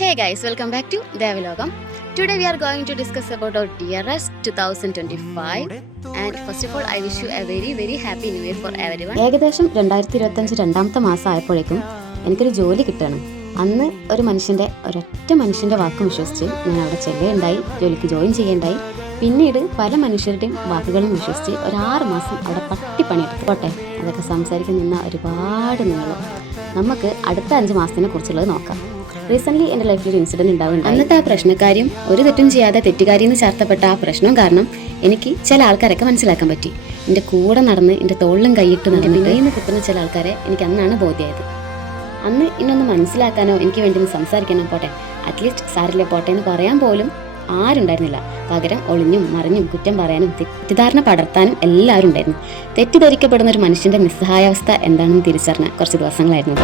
Hey guys, welcome back to Devilogam. Today we are going to discuss about our DRS 2025 and first of all I wish you a very happy new year for everyone. ഏകദേശം 2025 രണ്ടാമത്തെ മാസം ആയപ്പോഴേക്കും എനിക്കൊരു ജോലി കിട്ടണം. അന്ന് ഒരൊറ്റ മനുഷ്യൻ്റെ വാക്കും വിശ്വസിച്ച് ഞാൻ അവിടെ ചെല്ലുകയുണ്ടായി, ജോലിക്ക് ജോയിൻ ചെയ്യുകയുണ്ടായി. പിന്നീട് പല മനുഷ്യരുടെയും വാക്കുകളും വിശ്വസിച്ച് ഒരു 6 മാസം അവിടെ പണിയെടുത്തു. പോട്ടെ, അതൊക്കെ സംസാരിക്കാൻ നിന്ന ഒരുപാട് നീളം. നമുക്ക് അടുത്ത 5 മാസത്തിനെ കുറിച്ചുള്ളത് നോക്കാം. റീസെൻ്റ്ലി എൻ്റെ ലൈഫിൽ ഒരു ഇൻസിഡൻറ്റ് ഉണ്ടാവുന്നുണ്ട്. അന്നത്തെ ആ പ്രശ്നക്കാരിയും ഒരു തെറ്റും ചെയ്യാതെ തെറ്റുകാരിന്ന് ചേർത്തപ്പെട്ട ആ പ്രശ്നം കാരണം എനിക്ക് ചില ആൾക്കാരൊക്കെ മനസ്സിലാക്കാൻ പറ്റി. എൻ്റെ കൂടെ നടന്ന് എൻ്റെ തോളിലും കൈയിട്ട് നടന്ന് കയ്യിൽ നിന്ന് കിട്ടുന്ന ചില ആൾക്കാരെ എനിക്ക് അന്നാണ് ബോധ്യമായത്. അന്ന് ഇന്നൊന്ന് മനസ്സിലാക്കാനോ എനിക്ക് വേണ്ടി ഒന്ന് സംസാരിക്കാനോ പോട്ടെ, അറ്റ്ലീസ്റ്റ് സാരില്ല പോട്ടെ എന്ന് പറയാൻ പോലും ആരുണ്ടായിരുന്നില്ല. പകരം ഒളിഞ്ഞും മറിഞ്ഞും കുറ്റം പറയാനും തെറ്റിദ്ധാരണ പടർത്താനും എല്ലാവരും ഉണ്ടായിരുന്നു. തെറ്റിദ്ധരിക്കപ്പെടുന്ന ഒരു മനുഷ്യൻ്റെ നിസ്സഹായാവസ്ഥ എന്താണെന്ന് തിരിച്ചറിഞ്ഞ കുറച്ച് ദിവസങ്ങളായിരുന്നു.